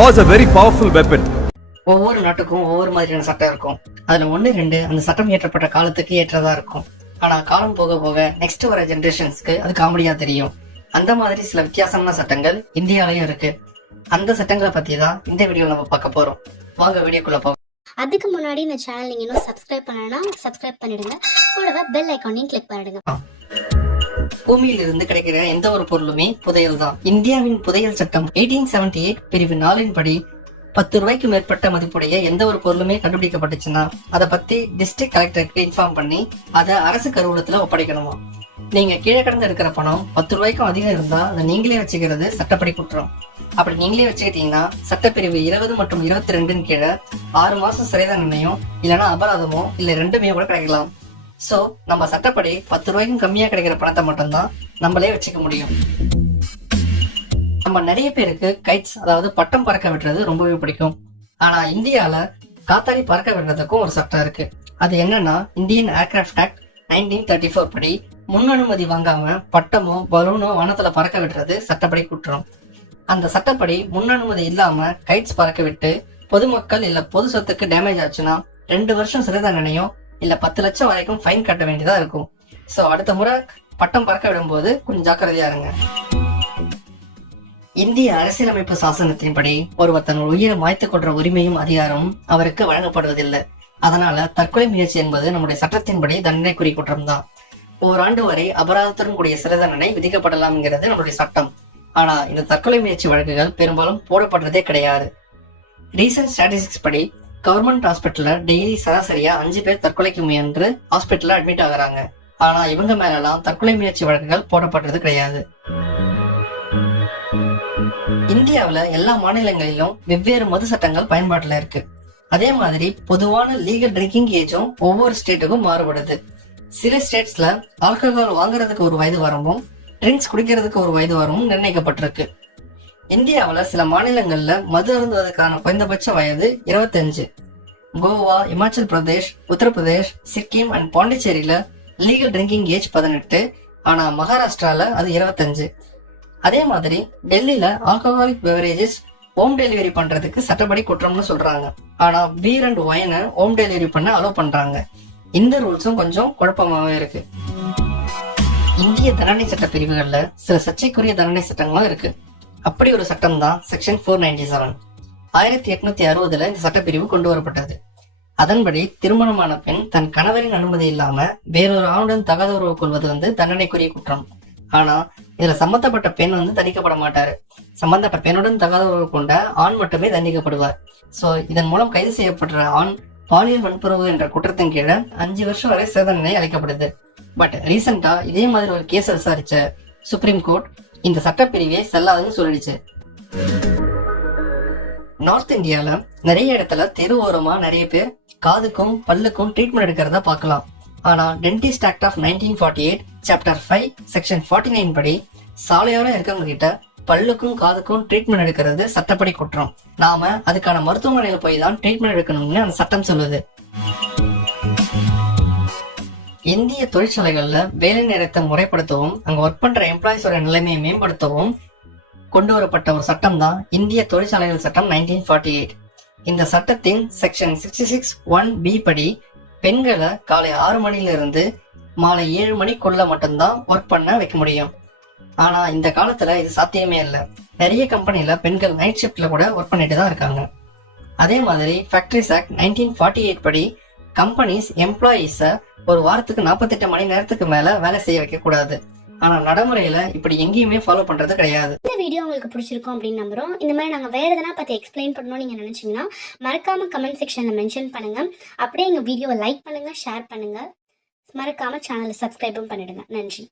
Is a very powerful weapon. ஒவ்வொரு நாட்டுக்கும் ஒவ்வொரு மாதிரியான சட்டம் இருக்கும். அதுல ஒண்ணு ரெண்டு அந்த சட்டம் இயற்றப்பட்ட காலத்துக்கு ஏற்றதா இருக்கும். ஆனா காலம் போக போக நெக்ஸ்ட் வர ஜெனரேஷன்ஸ்க்கு அது காமெடியா தெரியும். அந்த மாதிரி சில வித்தியாசமான சட்டங்கள் இந்தியாலயும் இருக்கு. அந்த சட்டங்களை பத்தி தான் இந்த வீடியோல நம்ம பார்க்க போறோம். வாங்க வீடியோக்குள்ள போகலாம். அதுக்கு முன்னாடி இந்த சேனல் நீங்கள் இன்னும் சப்ஸ்கிரைப் பண்ணலைன்னா சப்ஸ்கிரைப் பண்ணிடுங்க. கூடவே பெல் ஐக்கானையும் கிளிக் பண்ணிடுங்க. பூமியில் இருந்து கிடைக்கிற எந்த ஒரு பொருளுமே புதையல் தான் இந்தியாவின் புதையல் சட்டம் எயிட்டீன் செவன்டி எயிட் பிரிவு நாலின் படி பத்து ரூபாய்க்கு மேற்பட்ட மதிப்புடைய எந்த ஒரு பொருளுமே கண்டுபிடிக்கப்பட்டுச்சுன்னா அதை பத்தி டிஸ்ட்ரிக்ட் கலெக்டருக்கு இன்ஃபார்ம் பண்ணி அதை அரசு கருவூலத்துல ஒப்படைக்கணுமா? நீங்க கீழே கடந்து எடுக்கிற பணம் பத்து ரூபாய்க்கும் அதிகம் இருந்தா அதை நீங்களே வச்சுக்கிறது சட்டப்படி குற்றம். அப்படி நீங்களே வச்சுக்கிட்டீங்கன்னா சட்டப்பிரிவு இருபது மற்றும் இருபத்தி ரெண்டின் கீழே ஆறு மாசம் சிறை தண்டனையும் இல்லைன்னா அபராதமோ இல்ல ரெண்டுமே கூட கிடைக்கலாம். சோ நம்ம சட்டப்படி பத்து ரூபாய்க்கும் கம்மியா கிடைக்கிற பணத்தை மட்டும்தான் நம்மளே வச்சுக்க முடியும். நம்ம நிறைய பேருக்கு கைட்ஸ் அதாவது பட்டம் பறக்க விடுறது ரொம்பவே பிடிக்கும். ஆனா இந்தியால காத்தாடி பறக்க விடுறதுக்கும் ஒரு சட்டம் இருக்கு. அது என்னன்னா Indian aircraft act nineteen thirty four படி முன் அனுமதி வாங்காம பட்டமோ பலூனோ வானத்துல பறக்க விடுறது சட்டப்படி குற்றம். அந்த சட்டப்படி முன் அனுமதி இல்லாம கைட்ஸ் பறக்க விட்டு பொதுமக்கள் இல்ல பொது சொத்துக்கு டேமேஜ் ஆச்சுன்னா ரெண்டு வருஷம் சிறை தண்டனையும் இல்ல பத்து லட்சம் வரைக்கும் ஃபைன் கட்ட வேண்டியதா இருக்கும். சோ அடுத்த முறை பட்டம் பறக்க விடும்போது கொஞ்சம் ஜாக்கிரதையா இருங்க. இந்திய அரசியலமைப்பு சாசனத்தின்படி ஒருவர் தன் உயிரை மாய்த்துக் கொள்ற உரிமையும் அதிகாரமும் அவருக்கு வழங்கப்படுவதில்லை. அதனால தற்கொலை முயற்சி என்பது நம்முடைய சட்டத்தின்படி தண்டனைக்குரிய குற்றம்தான் ஓராண்டு வரை அபராதத்துடன் கூடிய சிறை தண்டனை விதிக்கப்படலாம்ங்கிறது நம்முடைய சட்டம். ஆனா இந்த தற்கொலை முயற்சி வழக்குகள் பெரும்பாலும் போடப்படுறதே கிடையாது. ரீசன்ட் ஸ்டாட்டிஸ்டிக்ஸ் படி கவர்மெண்ட் ஹாஸ்பிட்டல்ல டெய்லி சராசரியா அஞ்சு பேர் தற்கொலைக்கு முயன்று ஹாஸ்பிட்டல்ல அட்மிட் ஆகுறாங்க. ஆனா இவங்க மேலலாம் தற்கொலை முயற்சி வழக்குகள் போடப்படுறது கிடையாது. இந்தியாவுல எல்லா மாநிலங்களிலும் வெவ்வேறு மது சட்டங்கள் பயன்பாட்டுல இருக்கு. அதே மாதிரி பொதுவான லீகல் ட்ரிங்கிங் ஏஜும் ஒவ்வொரு ஸ்டேட்டுக்கும் மாறுபடுது. சில ஸ்டேட்ஸ்ல ஆல்கஹால் வாங்குறதுக்கு ஒரு வயது வரம்பும் ட்ரிங்க்ஸ் குடிக்கிறதுக்கு ஒரு வயது வரம்பும் நிர்ணயிக்கப்பட்டிருக்கு. இந்தியாவுல சில மாநிலங்கள்ல மது அருந்துவதற்கான குறைந்தபட்ச வயது இருபத்தஞ்சு. கோவா இமாச்சல் பிரதேஷ் உத்தரப்பிரதேஷ் சிக்கிம் அண்ட் பாண்டிச்சேரியில லீகல் ட்ரிங்கிங் ஏஜ் பதினெட்டு ஆனா மகாராஷ்டிரால அது இருபத்தஞ்சு. அதே மாதிரி டெல்லியில ஆல்கஹாலிக் பெவரேஜஸ் ஹோம் டெலிவரி பண்றதுக்கு சட்டப்படி குற்றம்னு சொல்றாங்க. ஆனா பீர் அண்ட் ஒயினை ஹோம் டெலிவரி பண்ண அலோவ் பண்றாங்க. இந்த ரூல்ஸும் கொஞ்சம் குழப்பமாவே இருக்கு. இந்திய தண்டனை சட்ட பிரிவுகள்ல சில சர்ச்சைக்குரிய தண்டனை சட்டங்களும் இருக்கு. அப்படி ஒரு சட்டம் தான் செக்ஷன் ஃபோர் நைன்டி செவன் ஆயிரத்தி எட்நூத்தி அறுபதுல இந்த சட்டப்பிரிவு கொண்டு வரப்பட்டது. அதன்படி திருமணமான பெண் தன் கணவரின் அனுமதி இல்லாம வேறொரு ஆணுடன் தகாத உறவு கொள்வது வந்து தண்டனைக்குரிய குற்றம். ஆனா இதுல சம்பந்தப்பட்ட பெண் வந்து தண்டிக்கப்பட மாட்டாரு. சம்பந்தப்பட்ட பெண்ணுடன் தகாத உறவு கொண்ட ஆண் மட்டுமே தண்டிக்கப்படுவார். சோ இதன் மூலம் கைது செய்யப்படுற ஆண் பாலியல் வன்புறவு என்ற குற்றத்தின் கீழே அஞ்சு வருஷம் வரை சிறை அளிக்கப்படுது. பட் ரீசெண்டா இதே மாதிரி ஒரு கேஸ் விசாரிச்ச சுப்ரீம் கோர்ட் இந்த சட்டப்பிரிவே செல்லாதுன்னு சொல்லிடுச்சு. நார்த் இந்தியால நிறைய இடத்துல தெரு ஓரமா நிறைய பேர் காதுக்கும் பல்லுக்கும் ட்ரீட்மெண்ட் எடுக்கிறத பார்க்கலாம். ஆனா dentist act of nineteen forty eight chapter five section forty nine படி சாலையோரம் இருக்கவங்க கிட்ட பல்லுக்கும் காதுக்கும் ட்ரீட்மெண்ட் எடுக்கிறது சட்டப்படி குற்றம். நாம அதுக்கான மருத்துவமனையில போய் தான் ட்ரீட்மெண்ட் எடுக்கணும்னு அந்த சட்டம் சொல்லுது. இந்திய தொழிற்சாலைகள்ல வேலை நேரத்தை முறைப்படுத்தவும் அங்க ஒர்க் பண்ற எம்ப்ளாயிஸோட நிலைமையை மேம்படுத்தவும் கொண்டு வரப்பட்ட ஒரு சட்டம் தான் இந்திய தொழிற்சாலைகள் சட்டம் நைன்டீன் ஃபார்ட்டி எயிட் இந்த சட்டத்தின் section sixty six one B படி பெண்களை காலை ஆறு மணியிலிருந்து மாலை ஏழு மணிக்குள்ள மட்டும்தான் ஒர்க் பண்ண வைக்க முடியும். ஆனா இந்த காலத்துல இது சாத்தியமே இல்லை. நிறைய கம்பெனில பெண்கள் நைட் ஷிப்ட்ல கூட ஒர்க் பண்ணிட்டு தான் இருக்காங்க. அதே மாதிரி factories act nineteen forty eight படி கம்பெனிஸ் எம்ப்ளாயீஸ ஒரு வாரத்துக்கு நாற்பத்தெட்டு மணி நேரத்துக்கு மேல வேலை செய்ய வைக்க கூடாது. ஆனா நடைமுறையில இப்படி எங்கேயுமே ஃபாலோ பண்றது கிடையாது. இந்த வீடியோ உங்களுக்கு பிடிச்சிருக்கும் அப்படின்னு நம்புறோம். இந்த மாதிரி நாங்க வேற எதனா பத்தி எக்ஸ்பிளைன் பண்ணணும் நீங்க நினைச்சீங்கன்னா மறக்காம கமெண்ட் செக்ஷன்ல மென்ஷன் பண்ணுங்க. அப்படியே எங்க வீடியோவை லைக் பண்ணுங்க ஷேர் பண்ணுங்க. மறக்காம சேனலை சப்ஸ்கிரைபும் பண்ணிடுங்க. நன்றி.